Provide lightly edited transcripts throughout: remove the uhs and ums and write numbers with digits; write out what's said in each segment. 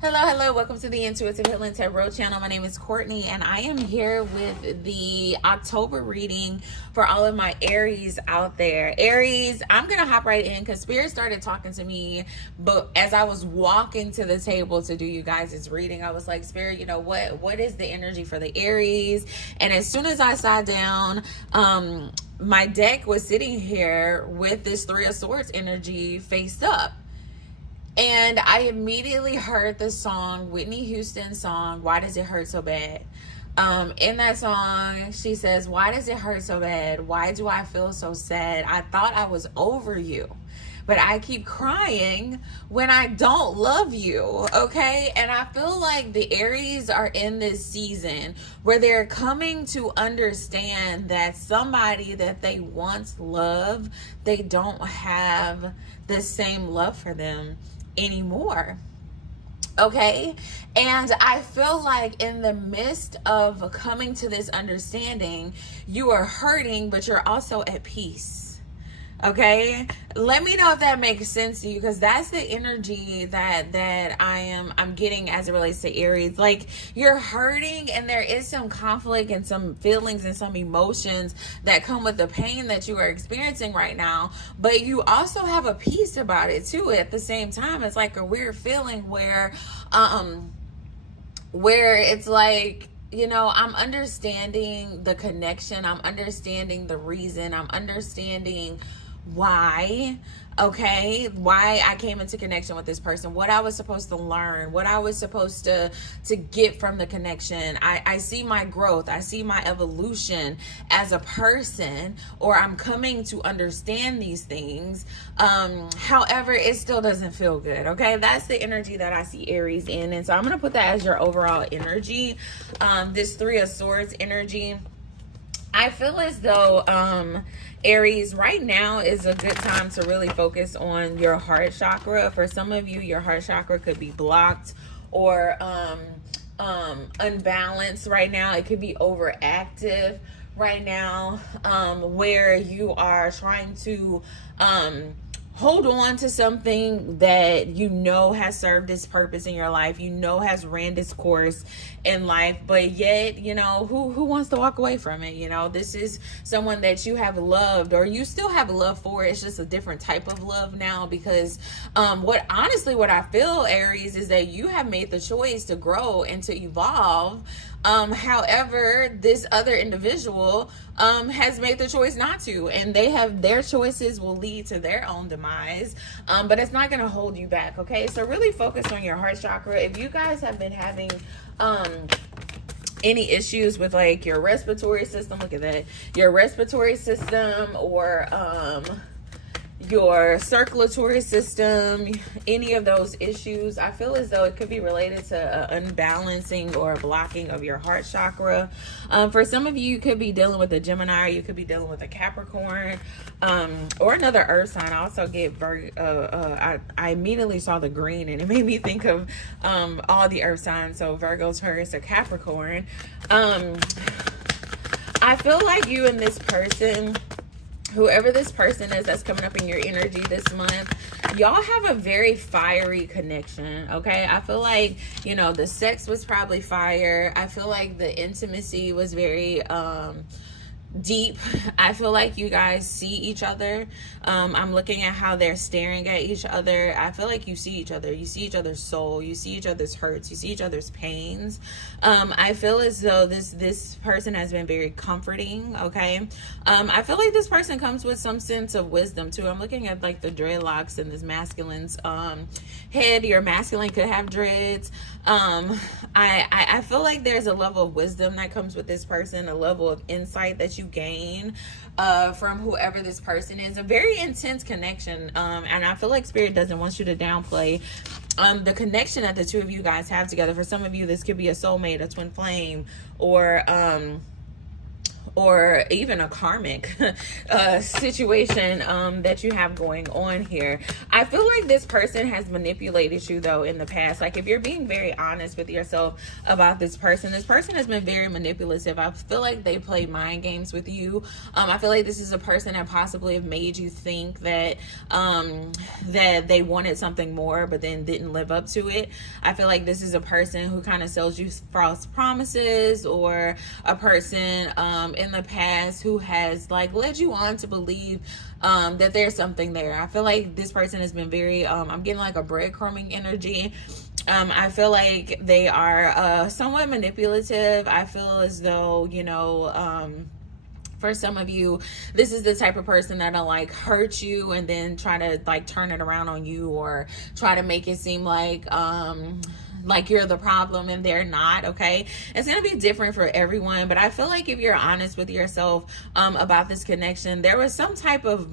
Hello, welcome to the Intuitive Healing Tarot channel. My name is Courtney and I am here with the October reading for all of my Aries out there. Aries, I'm going to hop right in because Spirit started talking to me, but as I was walking to the table to do you guys' reading, I was like, Spirit, you know, what is the energy for the Aries? And as soon as I sat down, my deck was sitting here with this Three of Swords energy faced up. And I immediately heard the song, Whitney Houston's song, Why Does It Hurt So Bad? In that song, she says, why does it hurt so bad? Why do I feel so sad? I thought I was over you, but I keep crying when I don't love you, okay? And I feel like the Aries are in this season where they're coming to understand that somebody that they once loved, they don't have the same love for them anymore. Okay. And I feel like in the midst of coming to this understanding, you are hurting, but you're also at peace. Okay, let me know if that makes sense to you, because that's the energy that I'm getting as it relates to Aries. Like, you're hurting and there is some conflict and some feelings and some emotions that come with the pain that you are experiencing right now, but you also have a peace about it too at the same time. It's like a weird feeling where it's like, you know, I'm understanding the connection, I'm understanding the reason, I'm understanding why I came into connection with this person, what I was supposed to learn, what I was supposed to get from the connection. I see my growth, I see my evolution as a person, or I'm coming to understand these things. However, it still doesn't feel good. Okay, that's the energy that I see Aries in, and so I'm gonna put that as your overall energy. This Three of Swords energy, I feel as though Aries, right now is a good time to really focus on your heart chakra. For some of you, your heart chakra could be blocked or unbalanced right now. It could be overactive right now, where you are trying to hold on to something that you know has served its purpose in your life, you know has ran its course in life, but yet, you know, who wants to walk away from it? You know, this is someone that you have loved, or you still have love for. It's just a different type of love now, because what I feel, Aries, is that you have made the choice to grow and to evolve. However, this other individual has made the choice not to, and their choices will lead to their own demise, but it's not going to hold you back. Okay, so really focus on your heart chakra. If you guys have been having any issues with like your respiratory system, look at that, your respiratory system, or your circulatory system, any of those issues, I feel as though it could be related to unbalancing or blocking of your heart chakra. For some of you, you could be dealing with a Gemini, you could be dealing with a Capricorn, or another earth sign. I also get I immediately saw the green and it made me think of all the earth signs, so Virgo, Taurus, or Capricorn. I feel like you and this person, whoever this person is that's coming up in your energy this month, y'all have a very fiery connection. Okay, I feel like, you know, the sex was probably fire. I feel like the intimacy was very deep. I feel like you guys see each other. I'm looking at how they're staring at each other. I feel like you see each other. You see each other's soul. You see each other's hurts. You see each other's pains. I feel as though this person has been very comforting. Okay. I feel like this person comes with some sense of wisdom too. I'm looking at like the dreadlocks in this masculine's head. Your masculine could have dreads. I feel like there's a level of wisdom that comes with this person, a level of insight that you gain from whoever this person is, a very intense connection, and I feel like Spirit doesn't want you to downplay the connection that the two of you guys have together. For some of you, this could be a soulmate, a twin flame, or or even a karmic situation that you have going on here. I feel like this person has manipulated you though in the past. Like if you're being very honest with yourself about this person has been very manipulative. I feel like they play mind games with you. I feel like this is a person that possibly have made you think that that they wanted something more but then didn't live up to it. I feel like this is a person who kind of sells you false promises, or a person in the past who has like led you on to believe that there's something there. I feel like this person has been very I'm getting like a breadcrumbing energy. I feel like they are somewhat manipulative. I feel as though, you know, for some of you, this is the type of person that'll like hurt you and then try to like turn it around on you, or try to make it seem like you're the problem and they're not. Okay, it's gonna be different for everyone, but I feel like if you're honest with yourself about this connection, there was some type of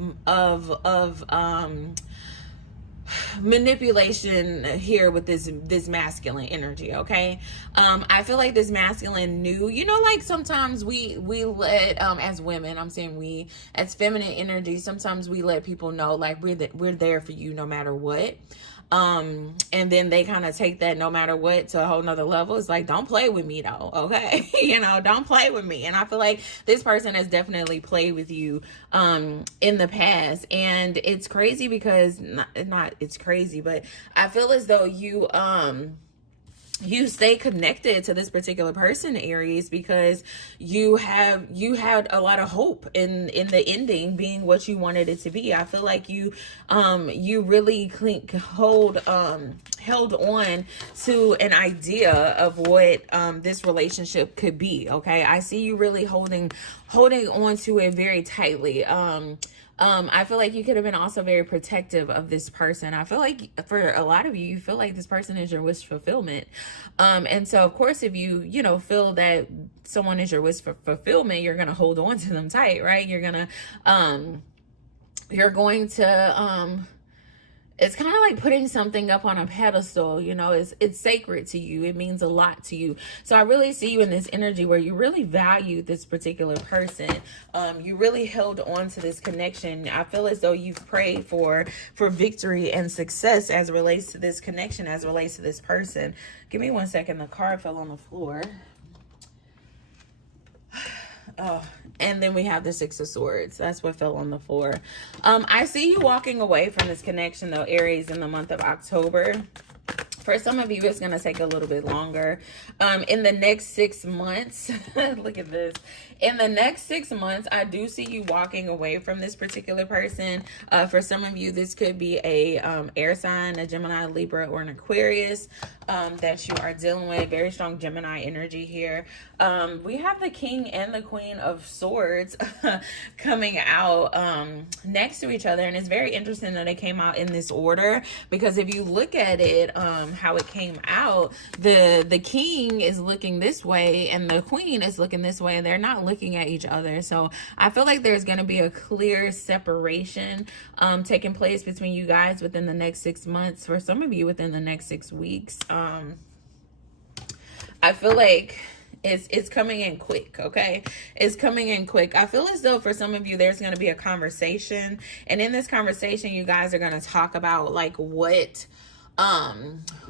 manipulation here with this masculine energy. Okay, I feel like this masculine knew, you know, like sometimes we let as women, I'm saying we as feminine energy, sometimes we let people know like we're there for you no matter what. And then they kind of take that no matter what to a whole nother level. It's like, don't play with me though, okay? You know, don't play with me. And I feel like this person has definitely played with you in the past. And it's crazy because it's crazy, but I feel as though you stay connected to this particular person, Aries, because you had a lot of hope in the ending being what you wanted it to be. I feel like you really held on to an idea of what this relationship could be. Okay, I see you really holding on to it very tightly. I feel like you could have been also very protective of this person. I feel like for a lot of you, you feel like this person is your wish fulfillment. And so of course, if you feel that someone is your wish for fulfillment, you're going to hold on to them tight, right? You're going to, it's kind of like putting something up on a pedestal, you know, it's sacred to you. It means a lot to you. So I really see you in this energy where you really value this particular person. You really held on to this connection. I feel as though you've prayed for victory and success as it relates to this connection, as it relates to this person. Give me 1 second. The card fell on the floor. Oh, and then we have the Six of Swords. That's what fell on the floor. I see you walking away from this connection, though, Aries, in the month of October. For some of you, it's going to take a little bit longer. In the next 6 months, look at this. In the next 6 months, I do see you walking away from this particular person. For some of you, this could be a air sign, a Gemini, Libra, or an Aquarius that you are dealing with. Very strong Gemini energy here. We have the King and the Queen of Swords coming out next to each other. And it's very interesting that they came out in this order, because if you look at it, how it came out, the King is looking this way and the Queen is looking this way, and they're not looking at each other. So I feel like there's going to be a clear separation taking place between you guys within the next 6 months. For some of you, within the next 6 weeks. I feel like it's coming in quick. Okay, it's coming in quick. I feel as though for some of you, there's going to be a conversation, and in this conversation, you guys are going to talk about like what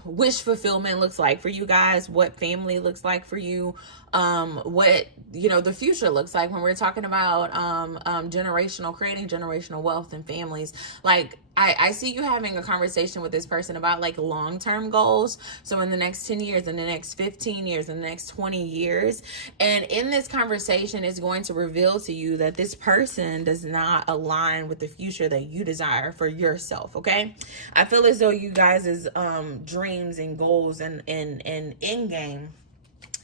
wish fulfillment looks like for you guys, what family looks like for you, what the future looks like when we're talking about creating generational wealth and families. Like I see you having a conversation with this person about like long-term goals. So in the next 10 years, in the next 15 years, in the next 20 years. And in this conversation, it's going to reveal to you that this person does not align with the future that you desire for yourself. Okay. I feel as though you guys' dreams and goals and end game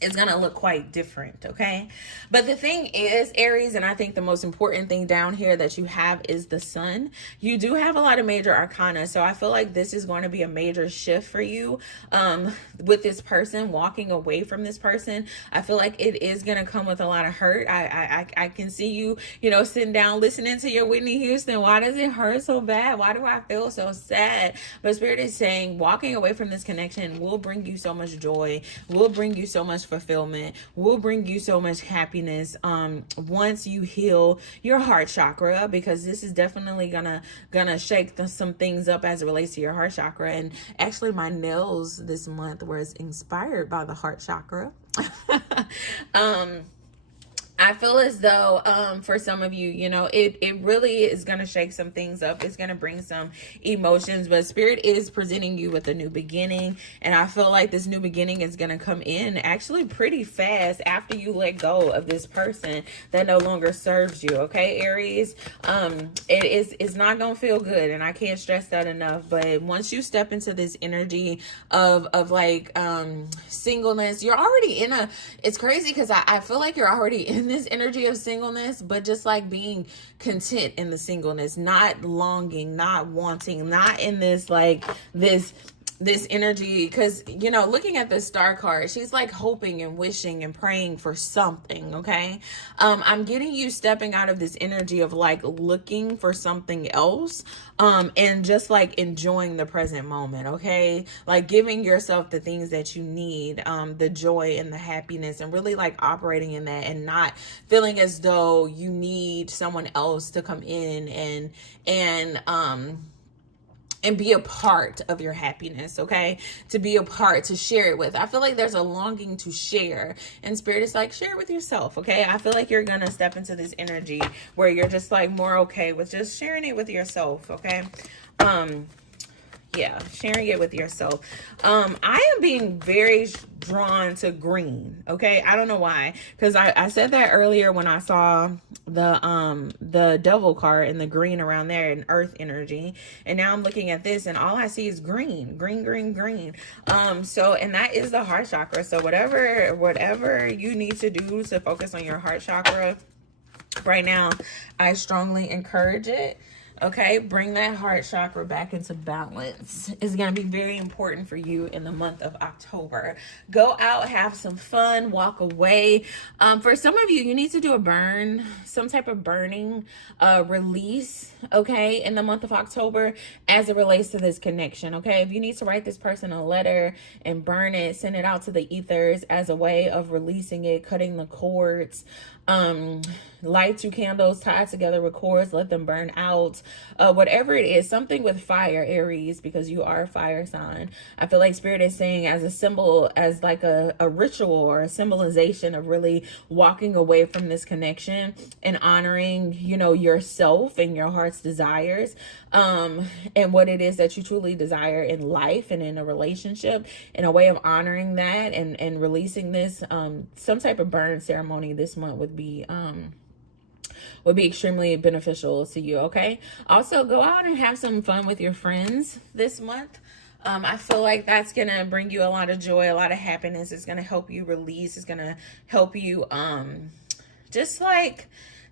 is going to look quite different. Okay. But the thing is, Aries, and I think the most important thing down here that you have is the Sun. You do have a lot of major arcana. So I feel like this is going to be a major shift for you with this person, walking away from this person. I feel like it is going to come with a lot of hurt. I can see you, sitting down, listening to your Whitney Houston. Why does it hurt so bad? Why do I feel so sad? But Spirit is saying walking away from this connection will bring you so much joy, will bring you so much fulfillment, will bring you so much happiness once you heal your heart chakra, because this is definitely gonna shake some things up as it relates to your heart chakra. And actually my nails this month was inspired by the heart chakra. I feel as though for some of you, you know, it really is going to shake some things up. It's going to bring some emotions, but Spirit is presenting you with a new beginning. And I feel like this new beginning is going to come in actually pretty fast after you let go of this person that no longer serves you. Okay, Aries, it's not going to feel good. And I can't stress that enough. But once you step into this energy of like singleness, you're already in it's crazy because I feel like you're already in this energy of singleness, but just like being content in the singleness, not longing, not wanting, not in this like this energy, because, you know, looking at the star card, she's like hoping and wishing and praying for something. Okay, I'm getting you stepping out of this energy of like looking for something else, and just like enjoying the present moment. Okay, like giving yourself the things that you need, the joy and the happiness, and really like operating in that, and not feeling as though you need someone else to come in and be a part of your happiness, okay? To be a part, to share it with. I feel like there's a longing to share. And Spirit is like, share it with yourself, okay? I feel like you're going to step into this energy where you're just like more okay with just sharing it with yourself, okay? Yeah, sharing it with yourself. I am being very drawn to green. Okay, I don't know why, because I said that earlier when I saw the devil card and the green around there and earth energy, and now I'm looking at this and all I see is green. So, and that is the heart chakra. So whatever you need to do to focus on your heart chakra right now, I strongly encourage it. Okay, bring that heart chakra back into balance. It's going to be very important for you in the month of October. Go out, have some fun, walk away. For some of you, you need to do a burn, some type of burning release, okay, in the month of October as it relates to this connection, okay? If you need to write this person a letter and burn it, send it out to the ethers as a way of releasing it, cutting the cords. Light 2 candles, tie together with cords, let them burn out. Whatever it is, something with fire, Aries, because you are a fire sign. I feel like Spirit is saying as a symbol, as like a ritual or a symbolization of really walking away from this connection and honoring, you know, yourself and your heart's desires, and what it is that you truly desire in life and in a relationship, in a way of honoring that and releasing this. Some type of burn ceremony this month would be extremely beneficial to you. Okay, also go out and have some fun with your friends this month. I feel like that's gonna bring you a lot of joy, a lot of happiness. It's gonna help you release. It's gonna help you just like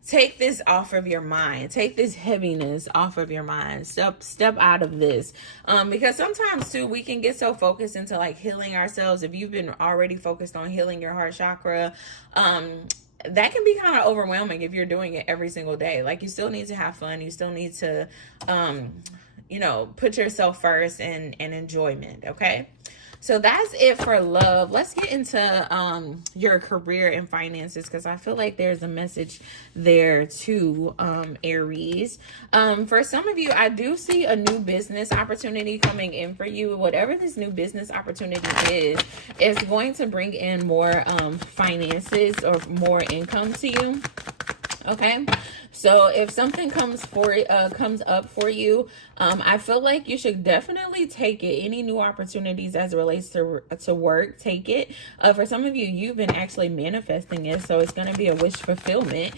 take this off of your mind, take this heaviness off of your mind. Step out of this, because sometimes too we can get so focused into like healing ourselves. If you've been already focused on healing your heart chakra, that can be kind of overwhelming if you're doing it every single day. Like, you still need to have fun. You still need to, you know, put yourself first and enjoyment. Okay. So that's it for love. Let's get into your career and finances, because I feel like there's a message there too, Aries. For some of you, I do see a new business opportunity coming in for you. Whatever this new business opportunity is going to bring in more finances or more income to you. Okay, so if something comes up for you, I feel like you should definitely take it. Any new opportunities as it relates to work, take it. For some of you, you've been actually manifesting it, so it's going to be a wish fulfillment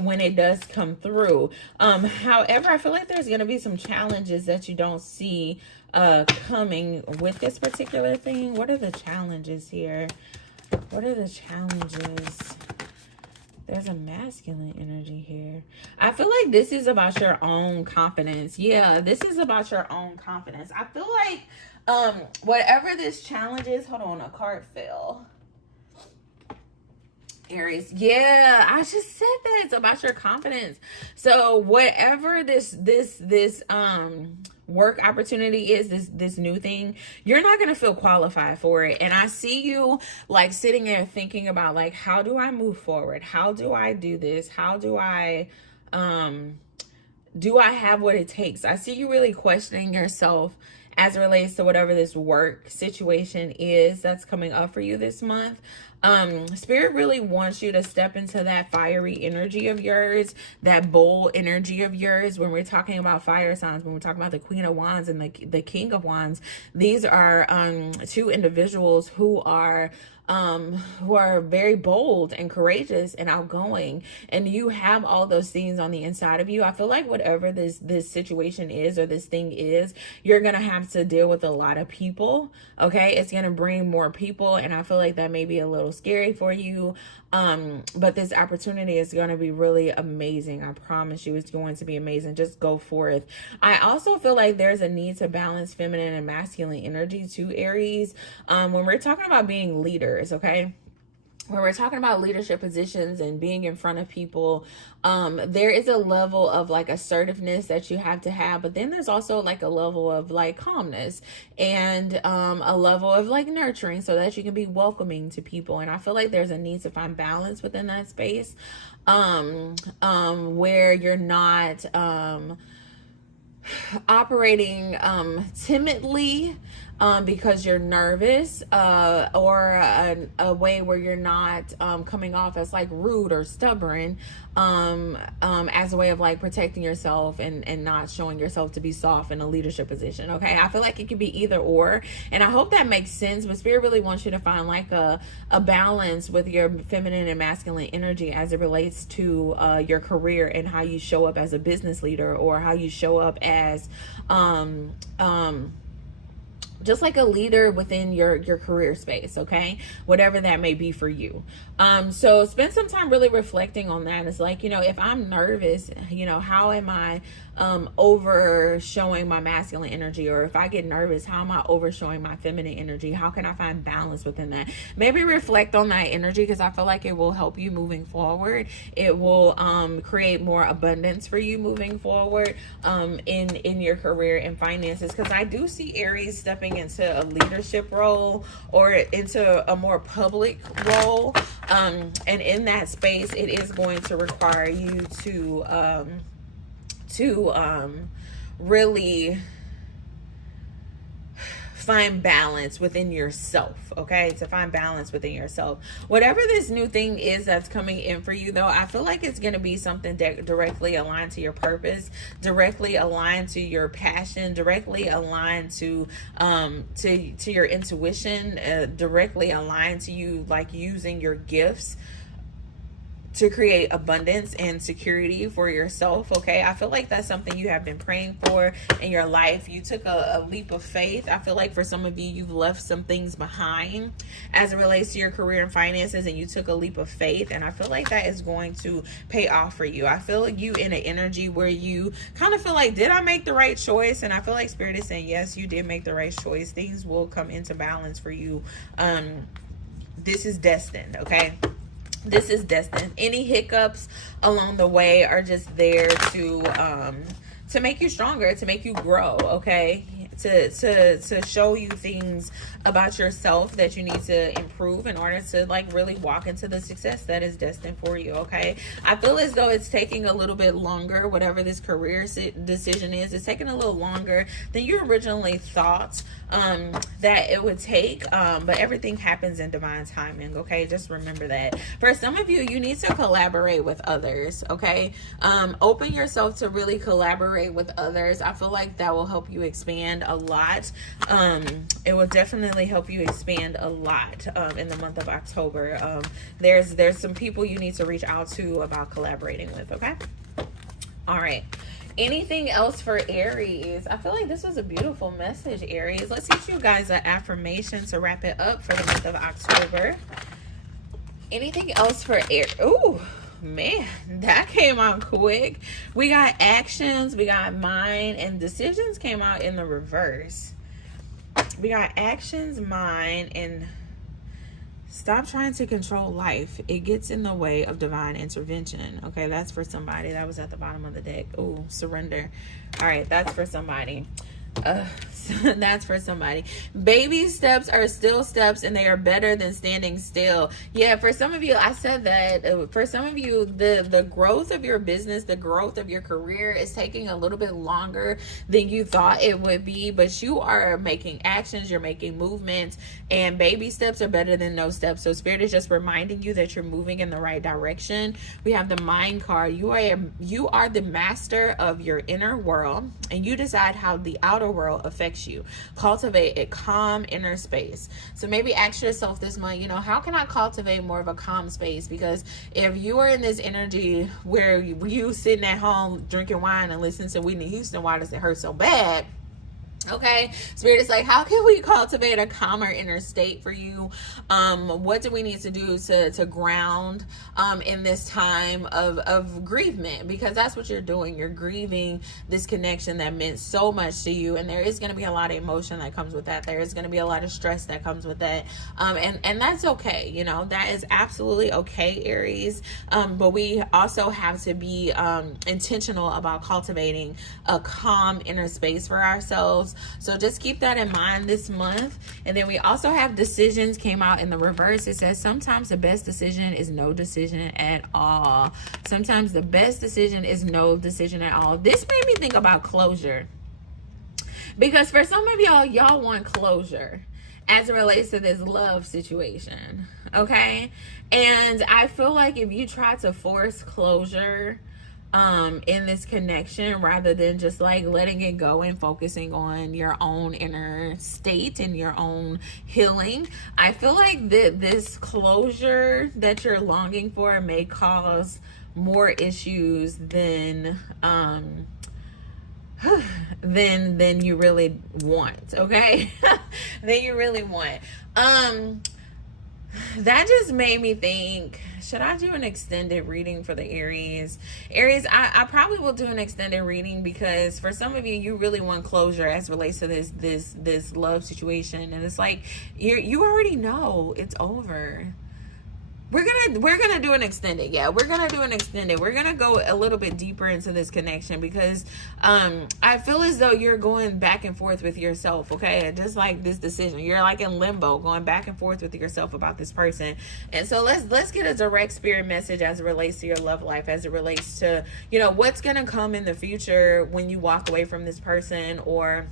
when it does come through. However, I feel like there's going to be some challenges that you don't see coming with this particular thing. What are the challenges here? What are the challenges? There's a masculine energy here. I feel like this is about your own confidence. Yeah, this is about your own confidence. I feel like whatever this challenge is, hold on, a card fell. Aries. Yeah, I just said that it's about your confidence. So whatever this work opportunity is, this new thing, you're not going to feel qualified for it. And I see you like sitting there thinking about like, how do I move forward? How do I do this? How do I have what it takes? I see you really questioning yourself as it relates to whatever this work situation is that's coming up for you this month. Spirit really wants you to step into that fiery energy of yours, that bold energy of yours. When we're talking about fire signs, when we're talking about the Queen of Wands and the King of Wands, these are two individuals who are very bold and courageous and outgoing, and you have all those things on the inside of you. I feel like whatever this situation is, or this thing is, you're gonna have to deal with a lot of people. Okay, it's gonna bring more people, and I feel like that may be a little scary for you, but this opportunity is going to be really amazing. I promise you, it's going to be amazing. Just go forth. I also feel like there's a need to balance feminine and masculine energy too, Aries. When we're talking about being leaders, okay, when we're talking about leadership positions and being in front of people, there is a level of like assertiveness that you have to have, but then there's also like a level of like calmness and a level of like nurturing, so that you can be welcoming to people. And I feel like there's a need to find balance within that space, where you're not operating timidly because you're nervous, or a way where you're not coming off as like rude or stubborn, as a way of like protecting yourself and not showing yourself to be soft in a leadership position. Okay, I feel like it could be either or, and I hope that makes sense. But Spirit really wants you to find like a balance with your feminine and masculine energy as it relates to your career and how you show up as a business leader, or how you show up as just like a leader within your career space, okay? Whatever that may be for you. So spend some time really reflecting on that. It's like, if I'm nervous, how am I over showing my masculine energy? Or if I get nervous, how am I over showing my feminine energy? How can I find balance within that? Maybe reflect on that energy, because I feel like it will help you moving forward. It will create more abundance for you moving forward in your career and finances, because I do see Aries stepping into a leadership role or into a more public role, and in that space it is going to require you to really find balance within yourself, okay? To find balance within yourself. Whatever this new thing is that's coming in for you, though, I feel like it's going to be something directly aligned to your purpose, directly aligned to your passion, directly aligned to your intuition, directly aligned to you like using your gifts to create abundance and security for yourself, okay? I feel like that's something you have been praying for in your life. You took a leap of faith. I feel like for some of you, you've left some things behind as it relates to your career and finances, and you took a leap of faith, and I feel like that is going to pay off for you. I feel like you in an energy where you kind of feel like, did I make the right choice? And I feel like Spirit is saying, yes, you did make the right choice. Things will come into balance for you. This is destined, okay? This is destined. Any hiccups along the way are just there to make you stronger, to make you grow, okay? To show you things about yourself that you need to improve in order to like really walk into the success that is destined for you, okay? I feel as though it's taking a little bit longer, whatever this career decision is. It's taking a little longer than you originally thought that it would take, but everything happens in divine timing, okay? Just remember that. For some of you, you need to collaborate with others, okay? Open yourself to really collaborate with others. I feel like that will help you expand a lot. It will definitely help you expand a lot in the month of October. There's some people you need to reach out to about collaborating with, okay? All right. Anything else for Aries? I feel like this was a beautiful message, Aries. Let's get you guys an affirmation to wrap it up for the month of October. Anything else for Aries? Ooh, man, that came out quick. We got actions, we got mind, and decisions came out in the reverse. We got actions, mind, and stop trying to control life. It gets in the way of divine intervention. Okay, that's for somebody. That was at the bottom of the deck. Oh, surrender. All right, that's for somebody. That's for somebody. Baby steps are still steps, and they are better than standing still. Yeah, for some of you, I said that. For some of you, the growth of your business, the growth of your career is taking a little bit longer than you thought it would be, but you are making actions, you're making movements, and baby steps are better than no steps. So Spirit is just reminding you that you're moving in the right direction. We have the Mind card. You are the master of your inner world, and you decide how the outer world affects you. Cultivate a calm inner space. So maybe ask yourself this month, how can I cultivate more of a calm space? Because if you are in this energy where you sitting at home drinking wine and listening to Whitney Houston, why does it hurt so bad? Okay, Spirit is like, how can we cultivate a calmer inner state for you? What do we need to do to ground in this time of grievement? Because that's what you're doing. You're grieving this connection that meant so much to you, and there is going to be a lot of emotion that comes with that. There is going to be a lot of stress that comes with that, and that's okay. That is absolutely okay, Aries. But we also have to be intentional about cultivating a calm inner space for ourselves. So just keep that in mind this month. And then we also have decisions came out in the reverse. It says sometimes the best decision is no decision at all. Sometimes the best decision is no decision at all. This made me think about closure, because for some of y'all want closure as it relates to this love situation. Okay. And I feel like if you try to force closure in this connection, rather than just like letting it go and focusing on your own inner state and your own healing, I feel like this closure that you're longing for may cause more issues than you really want. Okay. Than you really want. That just made me think, should I do an extended reading for the Aries? Aries, I probably will do an extended reading, because for some of you really want closure as it relates to this love situation, and it's like you already know it's over. We're gonna do an extended. Yeah, we're gonna do an extended. We're gonna go a little bit deeper into this connection, because I feel as though you're going back and forth with yourself. Okay, just like this decision, you're like in limbo, going back and forth with yourself about this person. And so let's get a direct spirit message as it relates to your love life, as it relates to what's gonna come in the future when you walk away from this person, or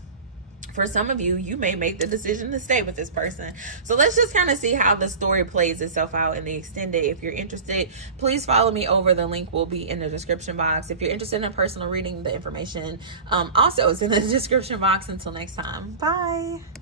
for some of you, you may make the decision to stay with this person. So let's just kind of see how the story plays itself out in the extended. If you're interested, please follow me over. The link will be in the description box. If you're interested in a personal reading, the information also is in the description box. Until next time, bye.